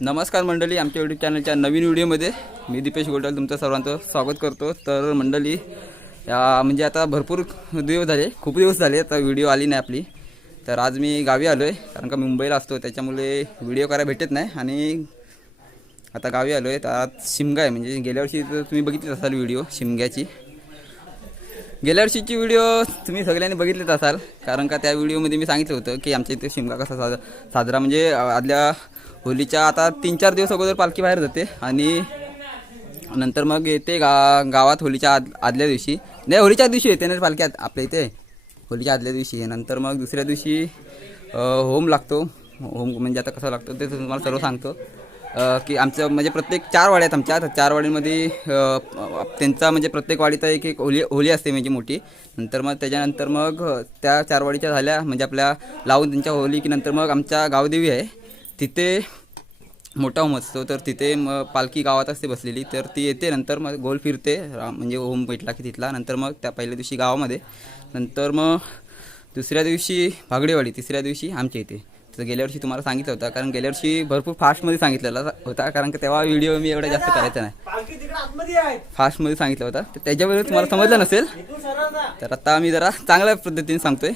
नमस्कार मंडळी, आमच्या यूट्यूब चॅनलच्या नवीन व्हिडिओमध्ये मी दिपेश गोथल तुमचं सर्वांचं स्वागत करतो। तर मंडळी म्हणजे आता भरपूर दिवस झाले, खूप दिवस झाले आता व्हिडिओ आली नाही आपली। तर आज मी गावी आलो आहे, कारण का मुंबईला असतो त्याच्यामुळे व्हिडिओ करायला भेटत नाही आणि आता गावी आलो आहे। तर आज शिमगा आहे, म्हणजे गेल्या वर्षी तुम्ही बघितली असाल व्हिडिओ शिमग्याची। गेल्या वर्षीची व्हिडिओ तुम्ही सगळ्यांनी बघितलीच असाल, कारण का त्या व्हिडिओमध्ये मी सांगितलं होतं की आमच्या इथे शिमगा कसा साजरा म्हणजे आदल्या होलीच्या आता 3-4 दिवस अगोदर पालखी बाहेर जाते आणि नंतर मग येते गावात होलीच्या आदल्या दिवशी, नाही होलीच्या दिवशी येते ना पालखी आपल्या इथे, होलीच्या आदल्या दिवशी। नंतर मग दुसऱ्या दिवशी होम लागतो। होम म्हणजे आता कसं लागतो ते तुम्हाला सर्व सांगतो की आमचं म्हणजे प्रत्येक 4 वाड्या आहेत आमच्या। 4 वाडीमध्ये त्यांचा म्हणजे प्रत्येक वाडीचा एक होली असते म्हणजे मोठी। नंतर मग त्याच्यानंतर मग त्या 4 वाडीच्या झाल्या म्हणजे आपल्या लावून त्यांच्या होली की नंतर मग आमच्या गावदेवी आहे तिथे मोठा होम असतो। तर तिथे मग पालखी गावात असते बसलेली, तर ती येते नंतर मग गोल फिरते म्हणजे होम भेटला की तिथला। नंतर मग त्या पहिल्या दिवशी गावामध्ये, नंतर मग दुसऱ्या दिवशी भागडेवाडी, तिसऱ्या दिवशी आमच्या इथे। तर गेल्या वर्षी तुम्हाला सांगितलं होतं, कारण गेल्या वर्षी भरपूर फास्टमध्ये सांगितलेला होता, कारण की तेव्हा व्हिडिओ मी एवढा जास्त करायचा नाही, फास्टमध्ये सांगितलं होतं। तर त्याच्यामुळे तुम्हाला समजलं नसेल, तर आता मी जरा चांगल्या पद्धतीने सांगतोय।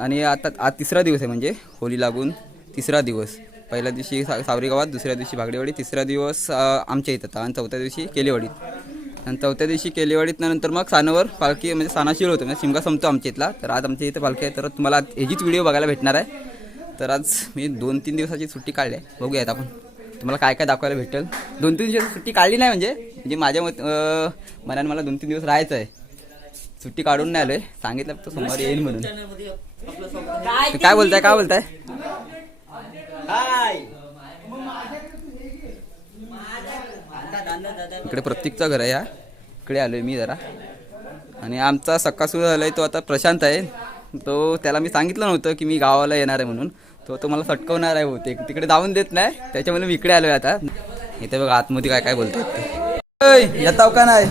आणि आता आज तिसरा दिवस आहे, म्हणजे होली लागून तिसरा दिवस। पहिल्या दिवशी सावरी गावात, दुसऱ्या दिवशी भागडेवाडी, तिसरा दिवस आमच्या इथं आणि चौथ्या दिवशी केलेवाडीत। आणि चौथ्या दिवशी केलेवाडीत नंतर मग सानावर पालखी म्हणजे सानाशिर होतो, म्हणजे शिमगा संपतो आमच्या इथला। तर आज आमच्या इथे पालखी आहे, तर तुम्हाला ह्याचीच व्हिडिओ बघायला भेटणार आहे। तर आज मी 2-3 दिवसाची सुट्टी काढली आहे, बघूयात आपण तुम्हाला काय काय दाखवायला भेटेल। 2-3 दिवसाची सुट्टी काढली नाही, म्हणजे माझ्या मनाने मला 2-3 दिवस राहायचं आहे, सुट्टी काढून नाही आलोय, सांगितलं फक्त सोमवारी येईल म्हणून। काय बोलताय इकडे प्रतीकचं घर आहे, इकडे आलोय मी जरा। आणि आमचा सक्का सुरू झालाय, तो आता प्रशांत आहे। तो त्याला मी सांगितलं नव्हतं की मी गावाला येणार आहे म्हणून, तो मला सटकवणार आहे होते, तिकडे जाऊन देत नाही, त्याच्यामुळे मी इकडे आलोय आता। इथे बघा आतमध्ये काय काय बोलतात ते, येताव का नाही?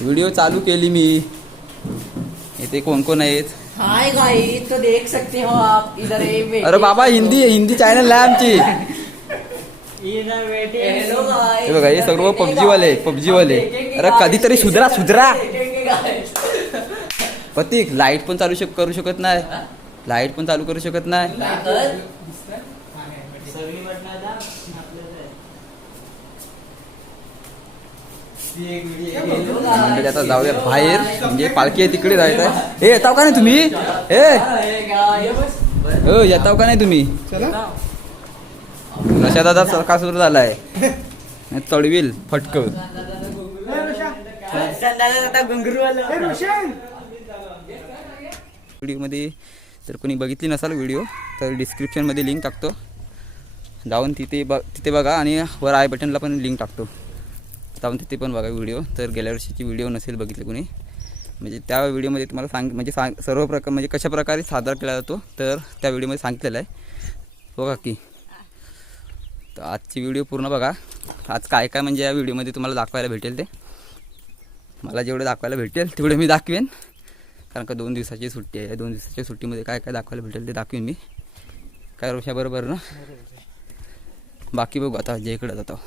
व्हिडिओ चालू केली मी, इथे कोण कोण आहेत? हाय गाइस, तो देख सकते हो आप इधर अरे बाबा हिंदी चॅनल आहे आमची। इधर बैठे हेलो गाइस, हे बघा हे सर्व पबजी वाले। अरे कधीतरी सुधरा। प्रतीक लाईट पण करू शकत नाही, लाईट पण चालू करू शकत नाही। म्हणजे आता जाऊया बाहेर, म्हणजे पालखी आहे तिकडे जायचं आहे। हे येताव का नाही तुम्ही? येताव का नाही तुम्ही? रशा दादा सरकार सुरू झालाय, चढविल फटकं। व्हिडिओमध्ये जर कोणी बघितली नसाल व्हिडिओ, तर डिस्क्रिप्शनमध्ये लिंक टाकतो, जाऊन तिथे बघा, आणि वर आय बटनला पण लिंक टाकतो, जाऊन तिथे पण बघा व्हिडिओ। तर गेल्या वर्षीची व्हिडिओ नसेल बघितली कोणी, म्हणजे त्या व्हिडिओमध्ये तुम्हाला सर्व प्रकार म्हणजे कशा प्रकारे साजरा केला जातो, तर त्या व्हिडिओमध्ये सांगितलेलं आहे बघा की। तर आजची व्हिडिओ पूर्ण बघा, आज काय काय म्हणजे या व्हिडिओमध्ये तुम्हाला दाखवायला भेटेल ते, मला जेवढं दाखवायला भेटेल तेवढं मी दाखवेन, कारण का 2 दिवसाची सुट्टी आहे। 2 दिवसाच्या सुट्टीमध्ये काय काय दाखवायला भेटेल ते दाखवेन मी, काय रोशा बरोबर ना? बाकी बघू आता जे इकडे जातो।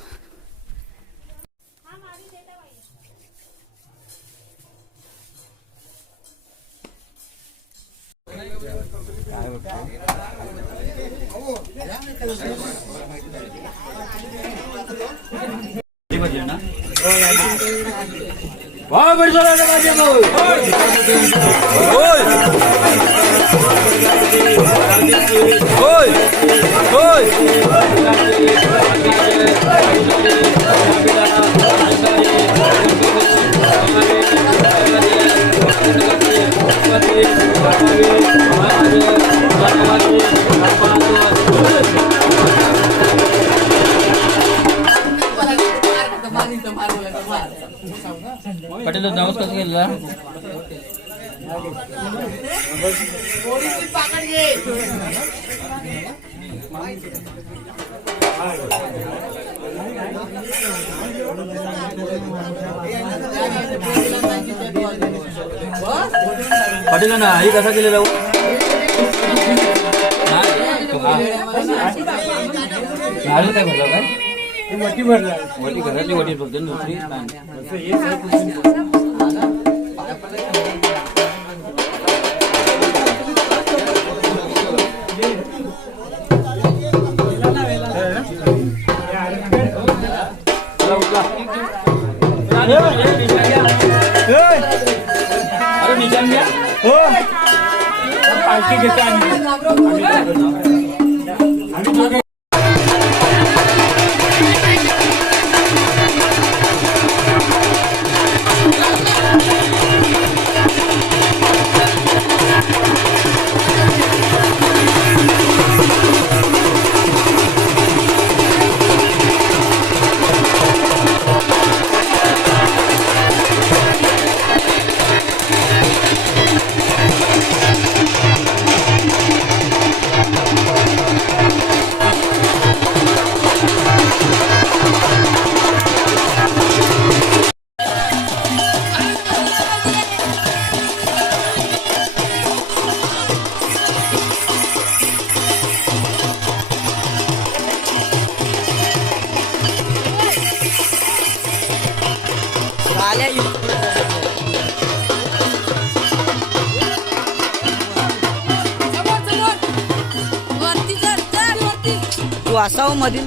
पटेल डाऊस कसं केला? पाटील ना हे कसा केलेला नारळ काय भरलं काय वटी भरला वटी घरातली वटी फक्त दुसरी अरे निशान घ्या हो पालखी घेतो आम्ही तू असाव मध्ये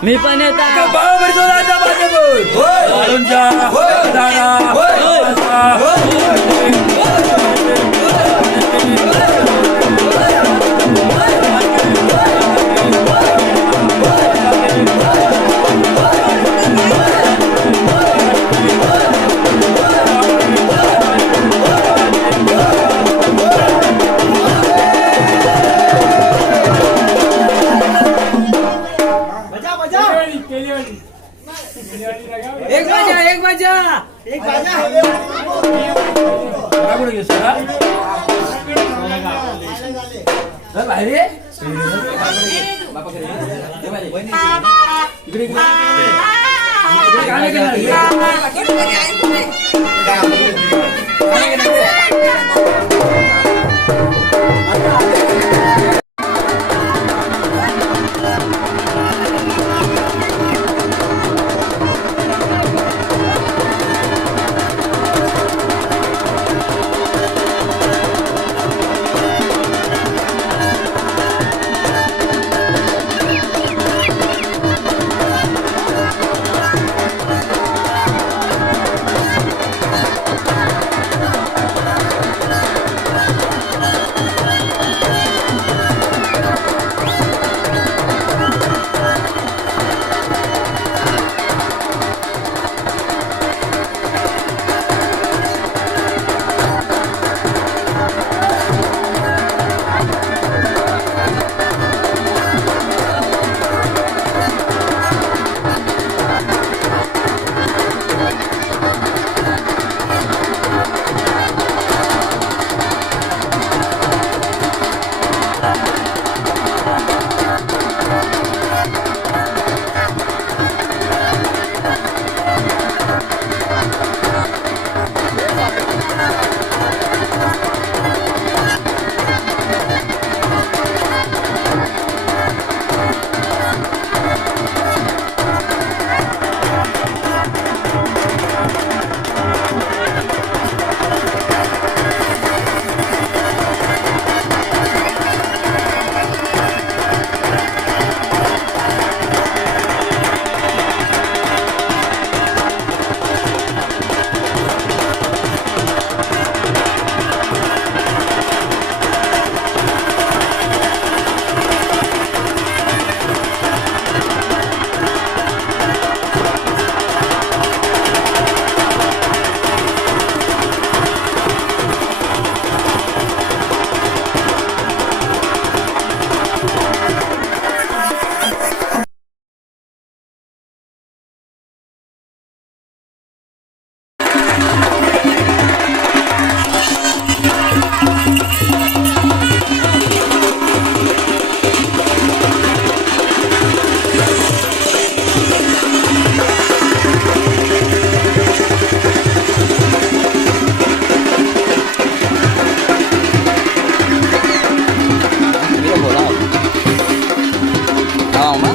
मी पण येतात हा मा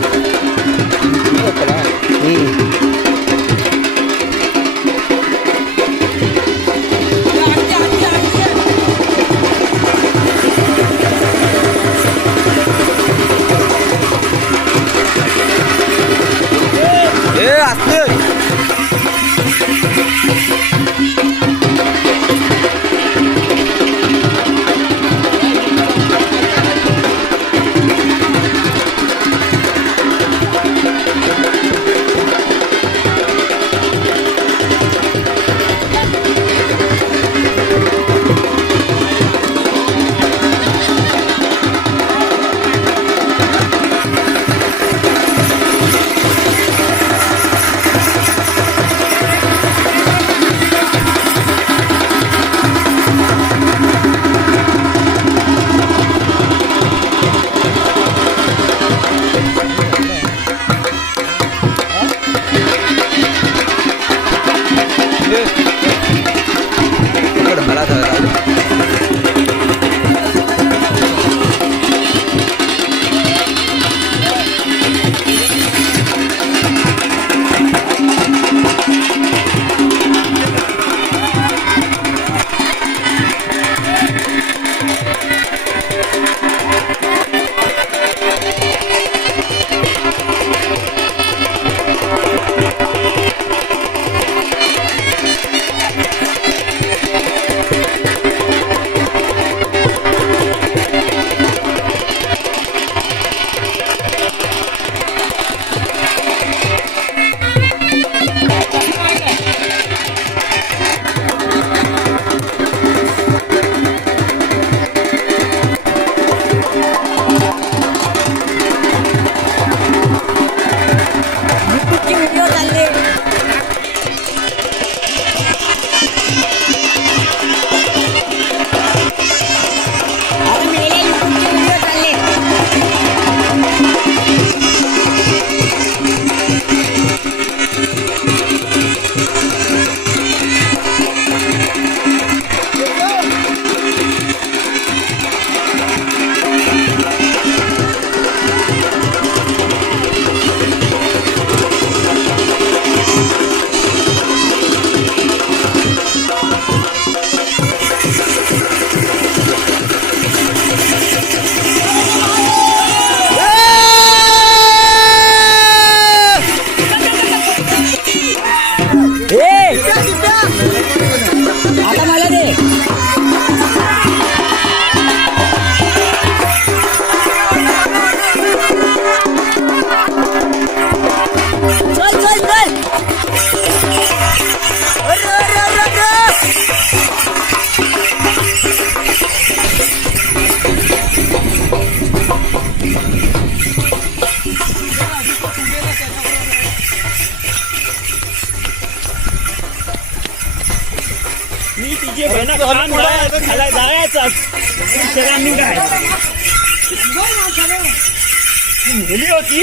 खाला जायचं शेरांनी काय मुली होती